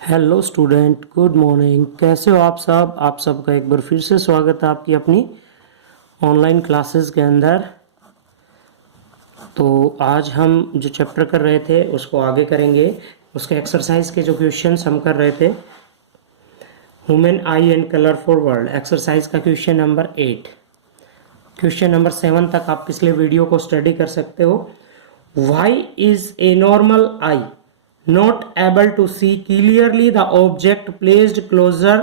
Hello student, good morning. कैसे हो आप सब? आप सबका एक बार फिर से स्वागत है आपकी अपनी ऑनलाइन क्लासेस के अंदर। तो आज हम जो चैप्टर कर रहे थे उसको आगे करेंगे। उसके एक्सरसाइज के जो क्वेश्चंस हम कर रहे थे, human I and colourful world, exercise का क्वेश्चन नंबर 8। क्वेश्चन नंबर 7 तक आप पिछले वीडियो को स्टडी कर सकते हो। Why is a normal eye not able to see clearly the object placed closer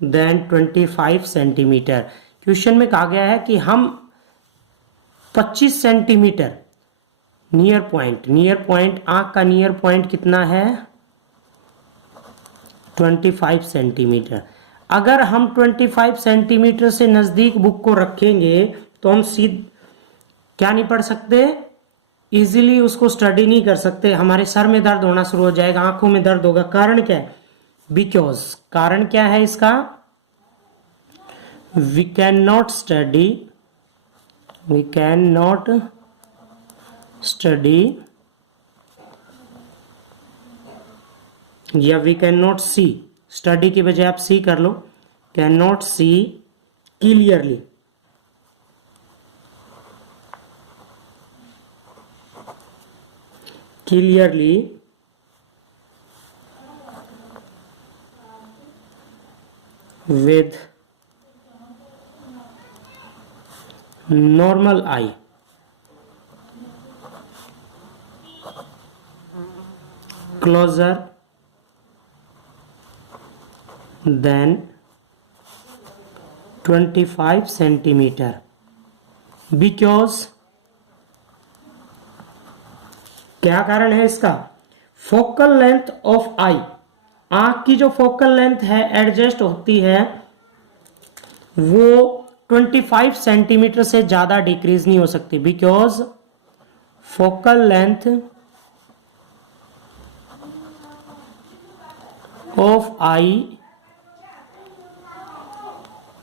than 25 centimetre. Question में कहा गया है कि हम 25 सेंटीमीटर नियर पॉइंट आंख का नियर पॉइंट कितना है? 25 सेंटीमीटर। अगर हम 25 सेंटीमीटर से नजदीक बुक को रखेंगे तो हम क्या नहीं पढ़ सकते, इजीली उसको स्टडी नहीं कर सकते। हमारे सर में दर्द होना शुरू हो जाएगा, आंखों में दर्द होगा। कारण क्या है? बिकॉज कारण क्या है इसका? वी कैन नॉट स्टडी या we can not see. Study की बजाय आप सी कर लो। Can not see clearly with normal eye closer than 25 centimetre because क्या कारण है इसका? फोकल लेंथ ऑफ आई, आंख की जो फोकल लेंथ है एडजस्ट होती है वो 25 सेंटीमीटर से ज्यादा डिक्रीज नहीं हो सकती। Because focal length of I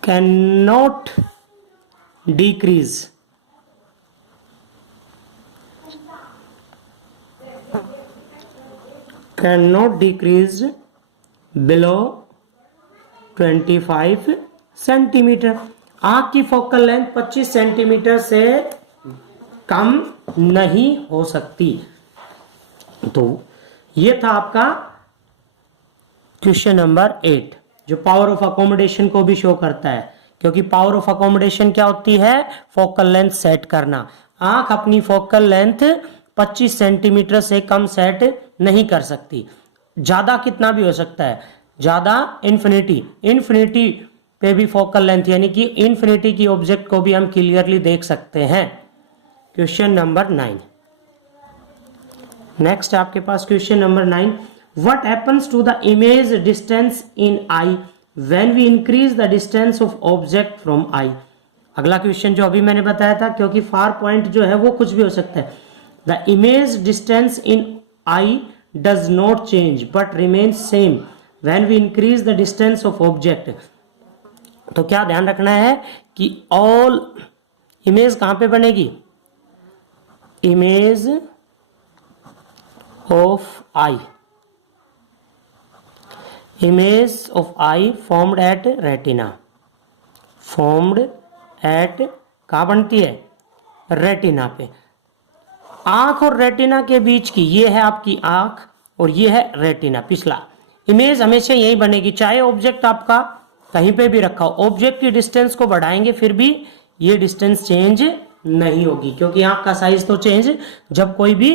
can not decrease below 25 centimetre. आंख की फोकल लेंथ 25 सेंटीमीटर से कम नहीं हो सकती। तो ये था आपका क्वेश्चन नंबर 8, जो पावर ऑफ अकोमोडेशन को भी शो करता है। क्योंकि पावर ऑफ अकोमोडेशन क्या होती है? फोकल लेंथ सेट करना। आंख अपनी फोकल लेंथ 25 सेंटीमीटर से कम सेट नहीं कर सकती। ज्यादा कितना भी हो सकता है, ज्यादा इन्फिनिटी पे भी फोकल लेंथ, यानी कि इन्फिनिटी की ऑब्जेक्ट को भी हम क्लियरली देख सकते हैं। Question number 9। नेक्स्ट आपके पास question number 9। What happens to the image distance in eye when we increase the distance of object from eye. अगला क्वेश्चन जो अभी मैंने बताया था, क्योंकि फार पॉइंट जो है वो कुछ भी हो सकता है। The image distance in I does not change but remains same when we increase the distance of object। तो क्या ध्यान रखना है कि ऑल इमेज कहां पे बनेगी? Image of I formed at retina, कहां बनती है? रेटिना पे। आंख और रेटिना के बीच की ये है आपकी आंख और ये है रेटिना पिछला। इमेज हमेशा यही बनेगी, चाहे ऑब्जेक्ट आपका कहीं पे भी रखा हो। ऑब्जेक्ट की डिस्टेंस को बढ़ाएंगे फिर भी ये डिस्टेंस चेंज नहीं होगी, क्योंकि आंख का साइज तो चेंज जब कोई भी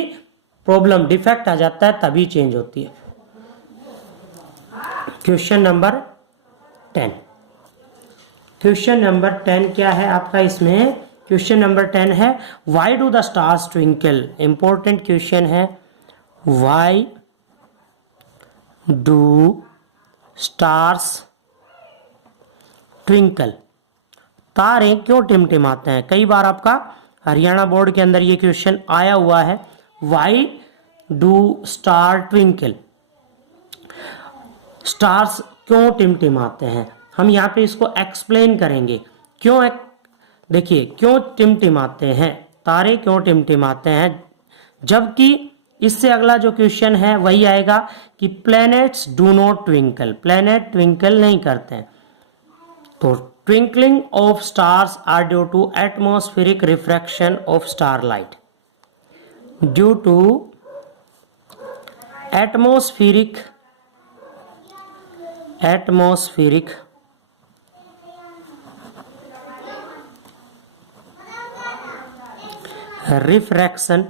प्रॉब्लम डिफेक्ट आ जाता है तभी चेंज होती है। Question number 10। क्वेश्चन नंबर 10 क्या है आपका इसमें? क्वेश्चन नंबर 10 है why do the stars twinkle. Important question है। वाई डू स्टार्स ट्विंकल, तारे क्यों टिमटिमाते हैं? कई बार आपका हरियाणा बोर्ड के अंदर ये क्वेश्चन आया हुआ है। Why do star twinkle, stars क्यों टिमटिमाते हैं? हम यहाँ पे इसको एक्सप्लेन करेंगे। क्यों देखिए, क्यों टिमटिमाते हैं तारे, क्यों टिमटिमाते हैं? जबकि इससे अगला जो क्वेश्चन है वही आएगा कि planets do not twinkle, planet twinkle नहीं करते हैं। तो twinkling of stars are due to atmospheric refraction of starlight, due to atmospheric refraction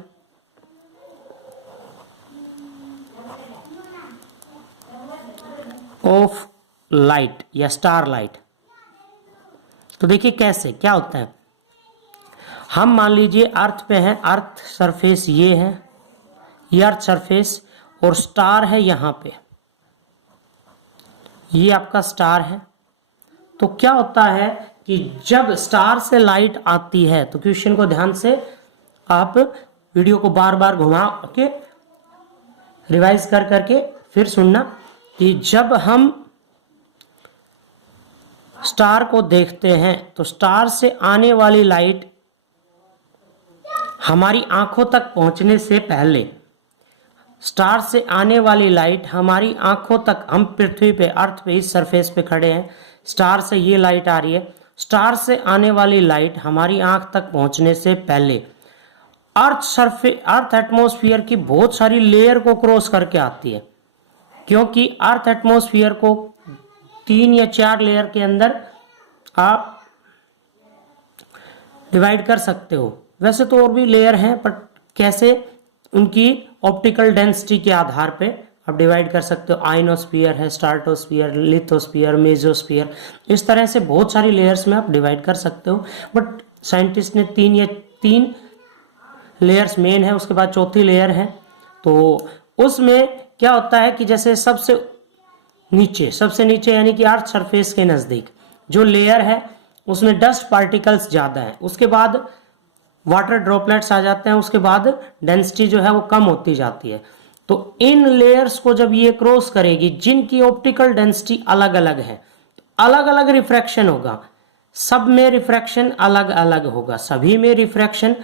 of light या स्टार लाइट। तो देखिए कैसे क्या होता है, हम मान लीजिए अर्थ पे हैं, अर्थ सरफेस ये है, ये अर्थ सरफेस और स्टार है यहाँ पे, ये आपका स्टार है। तो क्या होता है कि जब स्टार से लाइट आती है, तो क्वेश्चन को ध्यान से आप वीडियो को बार बार घुमा के रिवाइज कर करके फिर सुनना कि जब हम स्टार को देखते हैं तो स्टार से आने वाली लाइट हमारी आंखों तक पहुंचने से पहले, स्टार से आने वाली लाइट हमारी आंखों तक, हम पृथ्वी पे अर्थ पे इस सरफेस पे खड़े हैं, स्टार से ये लाइट आ रही है, स्टार से आने वाली लाइट हमारी आंख तक पहुंचने से पहले अर्थ एटमॉस्फेयर की बहुत सारी लेयर को क्रॉस करके आती है, क्योंकि अर्थ एटमॉस्फेयर को 3 या 4 लेयर के अंदर आप डिवाइड कर सकते हो। वैसे तो और भी लेयर हैं, पर कैसे उनकी ऑप्टिकल डेंसिटी के आधार पे आप डिवाइड कर सकते हो। आइनोस्फीयर है, स्ट्राटोस्फीयर, लिथोस्फीयर, मेसोस्फीयर, इस तरह से बहुत सारी लेयर्स में आप डिवाइड कर सकते हो। बट साइंटिस्ट ने 3 लेयर्स मेन है, उसके बाद चौथी लेयर है। तो उसमें क्या होता है कि जैसे सबसे नीचे यानी कि अर्थ सरफेस के नजदीक जो लेयर है उसमें डस्ट पार्टिकल्स ज्यादा है, उसके बाद वाटर ड्रॉपलेट्स आ जाते हैं, उसके बाद डेंसिटी जो है वो कम होती जाती है। तो इन लेयर्स को जब ये क्रॉस करेगी, जिनकी ऑप्टिकल डेंसिटी अलग अलग है, अलग अलग रिफ्रैक्शन होगा, सब में रिफ्रैक्शन अलग अलग होगा, सभी में रिफ्रैक्शन।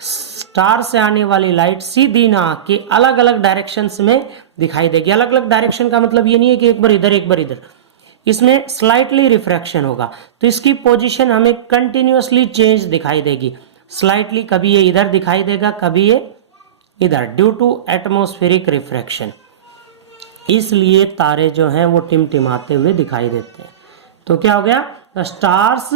स्टार से आने वाली लाइट सीधी ना आके अलग अलग डायरेक्शंस में दिखाई देगी। अलग अलग डायरेक्शन का मतलब ये नहीं है कि एक बार इधर एक बार इधर, इसमें स्लाइटली रिफ्रैक्शन होगा। तो इसकी पोजीशन हमें कंटिन्यूअसली चेंज दिखाई देगी, स्लाइटली, कभी ये इधर दिखाई देगा, कभी ये इधर, ड्यू टू एटमॉस्फेरिक रिफ्रैक्शन। इसलिए तारे जो हैं वो टिमटिमाते हुए दिखाई देते हैं। तो क्या हो गया, the stars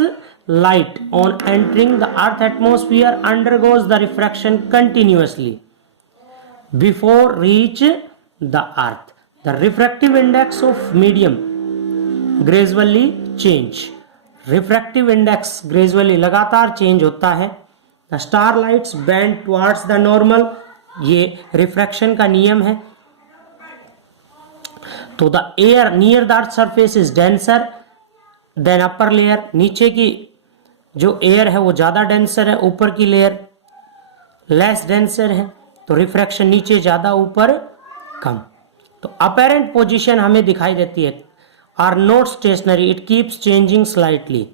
light on entering the earth atmosphere undergoes the refraction continuously before reach the earth. The refractive index of medium gradually change. refractive index gradually लगातार चेंज होता है। the star lights bend towards the normal, ये refraction का नियम है। तो the air near the earth surface is denser than upper layer, नीचे की जो एयर है वो ज्यादा डेंसर है, ऊपर की लेयर लेस डेंसर है। तो रिफ्रैक्शन नीचे ज्यादा, ऊपर कम। तो अपेरेंट पोजीशन हमें दिखाई देती है, are not stationary, it keeps changing slightly,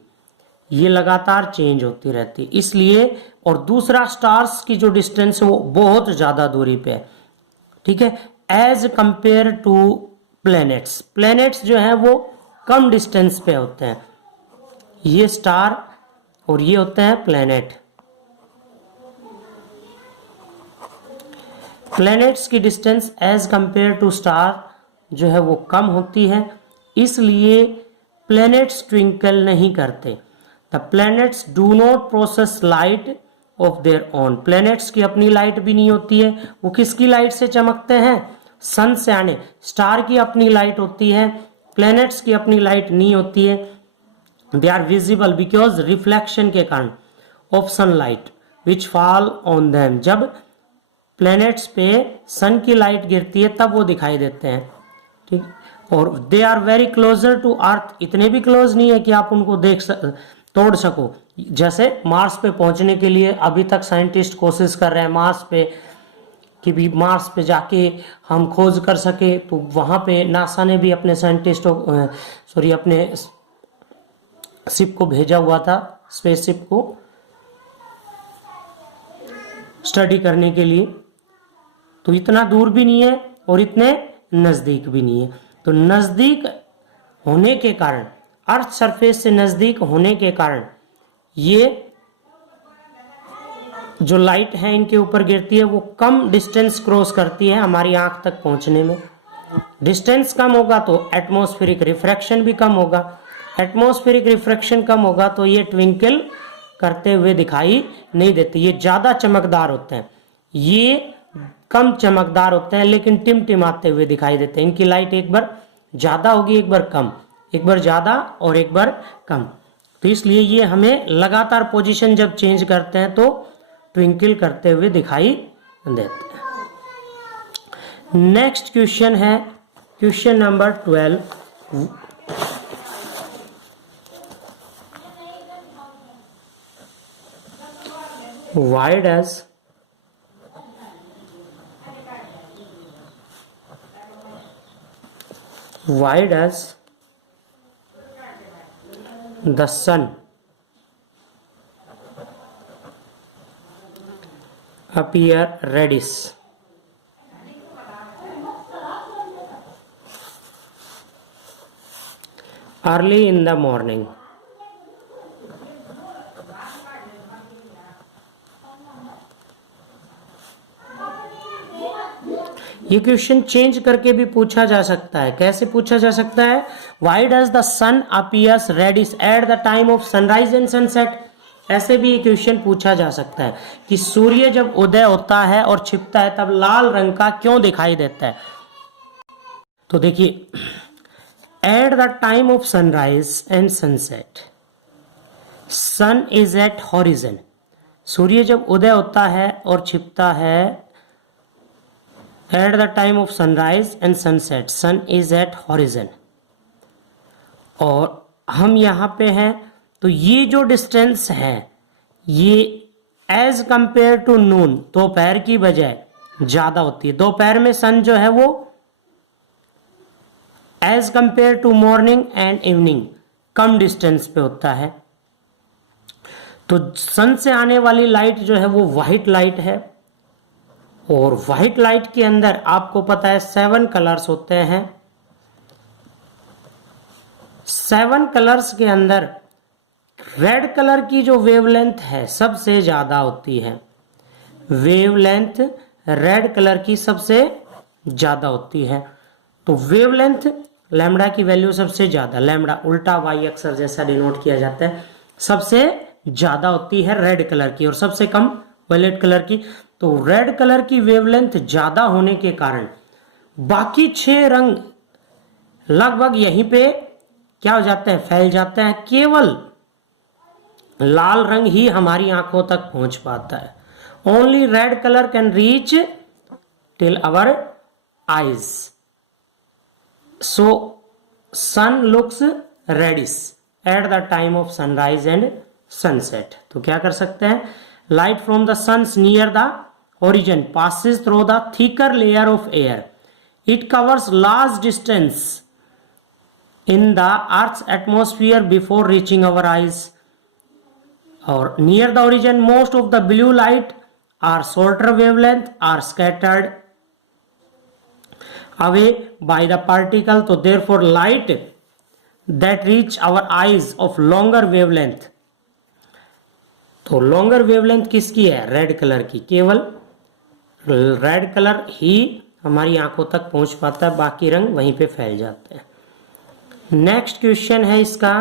ये लगातार चेंज होती रहती है। इसलिए, और दूसरा स्टार्स की जो डिस्टेंस है वो बहुत ज्यादा दूरी पे है, ठीक है, as compare to planets. Planets जो है वो कम डिस्टेंस पे होते हैं, ये स्टार और ये होते हैं प्लैनेट। प्लैनेट्स की distance as compare to star जो है वो कम होती है, इसलिए प्लैनेट्स ट्विंकल नहीं करते। The planets do not process light of their own, planets की अपनी लाइट भी नहीं होती है। वो किसकी लाइट से चमकते हैं, सन से आने। स्टार की अपनी लाइट होती है, प्लैनेट्स की अपनी लाइट नहीं होती है। They are visible because reflection के कारण of sunlight which fall on them, जब प्लैनेट्स पे सन की लाइट गिरती है तब वो दिखाई देते हैं, ठीक। और they are very closer to earth, इतने भी क्लोज नहीं है कि आप उनको तोड़ सको। जैसे मार्स पे पहुंचने के लिए अभी तक साइंटिस्ट कोशिश कर रहे हैं मार्स पे, कि भी मार्स पे जाके हम खोज कर सके। तो वहां पे नासा ने भी अपने साइंटिस्टों अपने शिप को भेजा हुआ था, स्पेसशिप को स्टडी करने के लिए। तो इतना दूर भी नहीं है और इतने नजदीक भी नहीं है। तो नजदीक होने के कारण, अर्थ सरफेस से नजदीक होने के कारण ये जो लाइट है इनके ऊपर गिरती है वो कम डिस्टेंस क्रॉस करती है हमारी आंख तक पहुंचने में। डिस्टेंस कम होगा तो एटमॉस्फेरिक रिफ्रैक्शन भी कम होगा, एटमॉस्फेरिक रिफ्रैक्शन कम होगा तो ये ट्विंकल करते हुए दिखाई नहीं देते, ये ज्यादा चमकदार होते हैं, ये कम चमकदार होते हैं लेकिन टिमटिमाते हुए दिखाई देते हैं। इनकी लाइट एक बार ज्यादा होगी, एक बार कम, एक बार ज्यादा और एक बार कम। तो इसलिए ये हमें लगातार पोजीशन जब चेंज करते हैं तो ट्विंकल करते हुए दिखाई देते हैं। नेक्स्ट क्वेश्चन है question number 12। why does the sun appear reddish early in the morning? ये क्वेश्चन चेंज करके भी पूछा जा सकता है। कैसे पूछा जा सकता है? Why does the sun appears reddish at the time of sunrise and sunset? ऐसे भी ये क्वेश्चन पूछा जा सकता है कि सूर्य जब उदय होता है और छिपता है तब लाल रंग का क्यों दिखाई देता है। तो देखिए, at the time of sunrise and sunset sun is at horizon. सूर्य जब उदय होता है और छिपता है, at the time of sunrise and sunset sun is at horizon, और हम यहां पे हैं तो ये जो डिस्टेंस है ये एज कंपेयर टू नून, दोपहर की बजाय ज्यादा होती है। दोपहर में सन जो है वो as compare to morning and evening कम डिस्टेंस पे होता है। तो सन से आने वाली लाइट जो है वो व्हाइट लाइट है, और व्हाइट लाइट के अंदर आपको पता है 7 कलर्स होते हैं। 7 कलर्स के अंदर रेड कलर की जो वेवलेंथ है सबसे ज्यादा होती है। वेवलेंथ रेड कलर की सबसे ज्यादा होती है। तो वेवलेंथ लैम्डा की वैल्यू सबसे ज्यादा, लैम्डा उल्टा वाई अक्षर जैसा डिनोट किया जाता है, सबसे ज्यादा होती है रेड कलर की और सबसे कम वायलेट कलर की। तो रेड कलर की वेवलेंथ ज्यादा होने के कारण बाकी 6 रंग लगभग यहीं पे क्या हो जाते हैं, फैल जाते हैं। केवल लाल रंग ही हमारी आंखों तक पहुंच पाता है। Only red colour can reach till our eyes. So sun looks reddish at the time of sunrise and sunset. तो क्या कर सकते हैं, light from the suns near the origin passes through the thicker layer of air. It covers large distance in the Earth's atmosphere before reaching our eyes. Or near the origin, most of the blue light are shorter wavelength are scattered away by the particle. So therefore, light that reach our eyes of longer wavelength. तो longer wavelength किसकी है? Red colour की। केवल red colour ही हमारी आंखों तक पहुंच पाता है, बाकी रंग वहीं पे फैल जाते हैं। नेक्स्ट क्वेश्चन है इसका,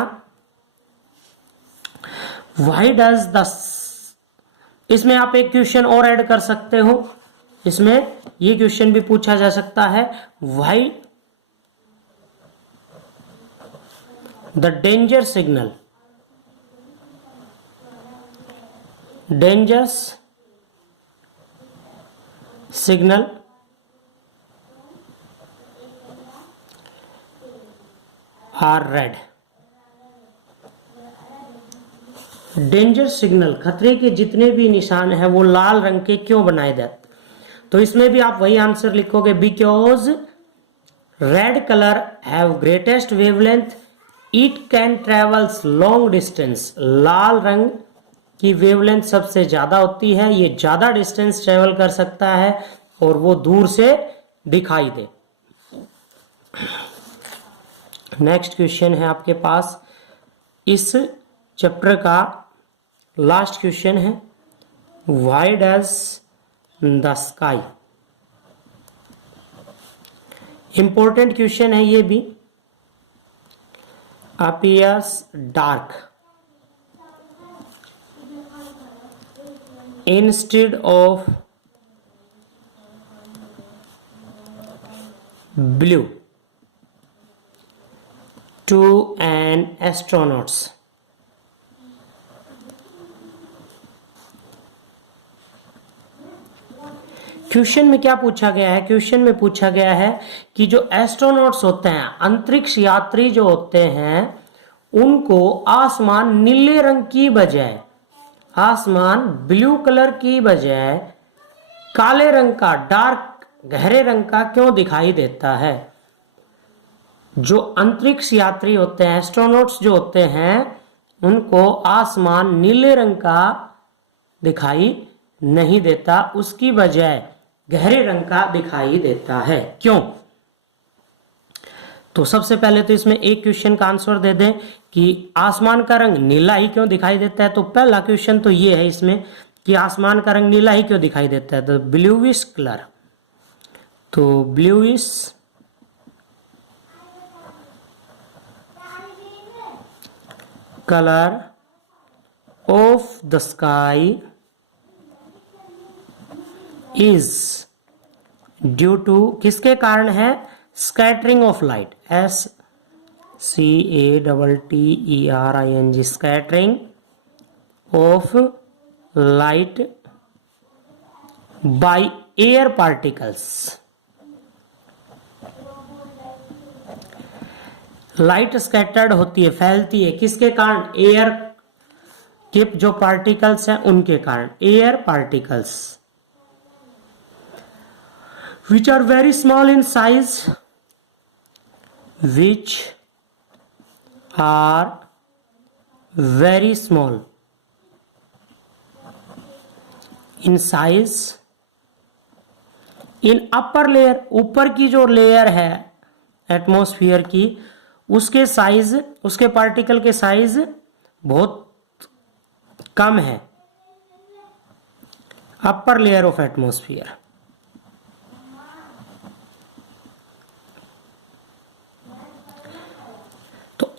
व्हाई डज द, इसमें आप एक क्वेश्चन और ऐड कर सकते हो। इसमें ये क्वेश्चन भी पूछा जा सकता है, why the danger signal, dangerous signal are red. Danger signal, खतरे के जितने भी निशान हैं वो लाल रंग के क्यों बनाए जाते? तो इसमें भी आप वही आंसर लिखोगे, because red colour have greatest wavelength, it can travels long distance. लाल रंग की वेवलेंथ सबसे ज्यादा होती है, ये ज्यादा डिस्टेंस ट्रेवल कर सकता है, और वो दूर से दिखाई दे। नेक्स्ट क्वेश्चन है आपके पास, इस चैप्टर का लास्ट क्वेश्चन है, why does the sky, important question है ये भी, appears dark instead of blue to an astronauts. Question में क्या पूछा गया है? क्वेश्चन में पूछा गया है कि जो एस्ट्रोनॉट्स होते हैं, अंतरिक्ष यात्री जो होते हैं, उनको आसमान नीले रंग की बजाय, आसमान ब्लू कलर की बजाय काले रंग का, डार्क गहरे रंग का क्यों दिखाई देता है? जो अंतरिक्ष यात्री होते हैं, एस्ट्रोनॉट्स जो होते हैं, उनको आसमान नीले रंग का दिखाई नहीं देता, उसकी बजाय गहरे रंग का दिखाई देता है, क्यों? तो सबसे पहले तो इसमें एक क्वेश्चन का आंसर दे दें कि आसमान का रंग नीला ही क्यों दिखाई देता है। तो पहला क्वेश्चन तो ये है इसमें कि आसमान का रंग नीला ही क्यों दिखाई देता है। तो ब्लूइश कलर, तो bluish colour of the sky is due to, किसके कारण है? Scattering of light, SCATTERING, scattering of light by air particles. Light scattered होती है, फैलती है, किसके कारण? एयर के जो पार्टिकल्स हैं उनके कारण, air particles which are very small in size, which are very small in size, in upper layer, ऊपर की जो लेयर है एटमॉस्फेयर की, उसके साइज, उसके पार्टिकल के साइज बहुत कम है, upper layer of atmosphere.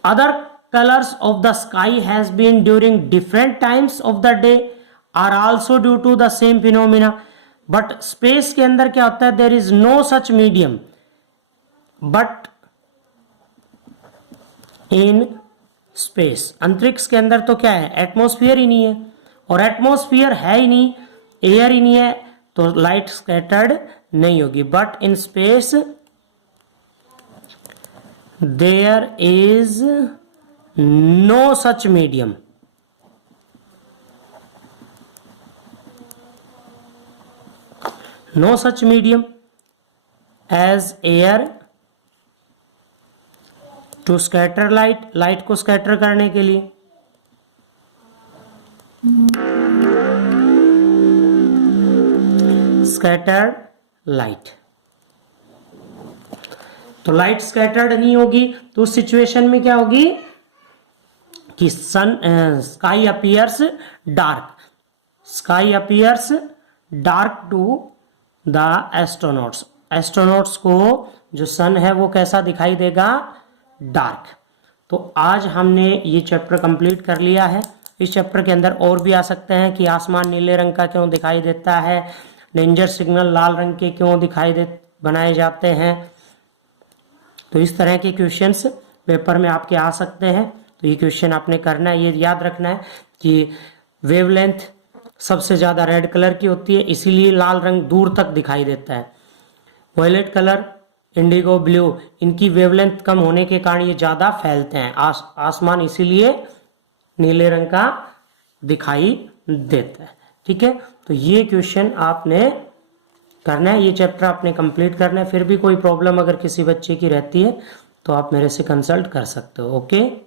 Other colors of the sky has been during different times of the day are also due to the same phenomena. But space के अंदर क्या होता है? There is no such medium. But in space, अंतरिक्ष के अंदर तो क्या है? एटमॉस्फेयर ही नहीं है, और एटमॉस्फेयर है ही नहीं, एयर ही नहीं है, तो लाइट स्कैटर्ड नहीं होगी। But in space there is no such medium, no such medium as air to scatter light, light को स्कैटर करने के लिए। स्कैटर्ड लाइट, तो लाइट स्कैटर्ड नहीं होगी, तो उस सिचुएशन में क्या होगी कि sky appears dark, sky appears dark to the astronauts, astronauts को जो सन है वो कैसा दिखाई देगा? डार्क। तो आज हमने ये चैप्टर कंप्लीट कर लिया है। इस चैप्टर के अंदर और भी आ सकते हैं कि आसमान नीले रंग का क्यों दिखाई देता है, डेंजर सिग्नल लाल रंग के क्यों बनाए जाते हैं। तो इस तरह के क्वेश्चंस पेपर में आपके आ सकते हैं। तो ये क्वेश्चन आपने करना है, ये याद रखना है कि वेवलेंथ सबसे ज़्यादा रेड कलर की होती है, इसीलिए लाल रंग दूर तक दिखाई देता है। वायलेट कलर, इंडिगो, ब्लू, इनकी वेवलेंथ कम होने के कारण ये ज़्यादा फैलते हैं। आसमान इसीलिए नीले रंग का दिखाई देता है। ठीक है, तो ये क्वेश्चन आपने करना है, ये चैप्टर आपने कंप्लीट करना है। फिर भी कोई प्रॉब्लम अगर किसी बच्चे की रहती है तो आप मेरे से कंसल्ट कर सकते हो। ओके।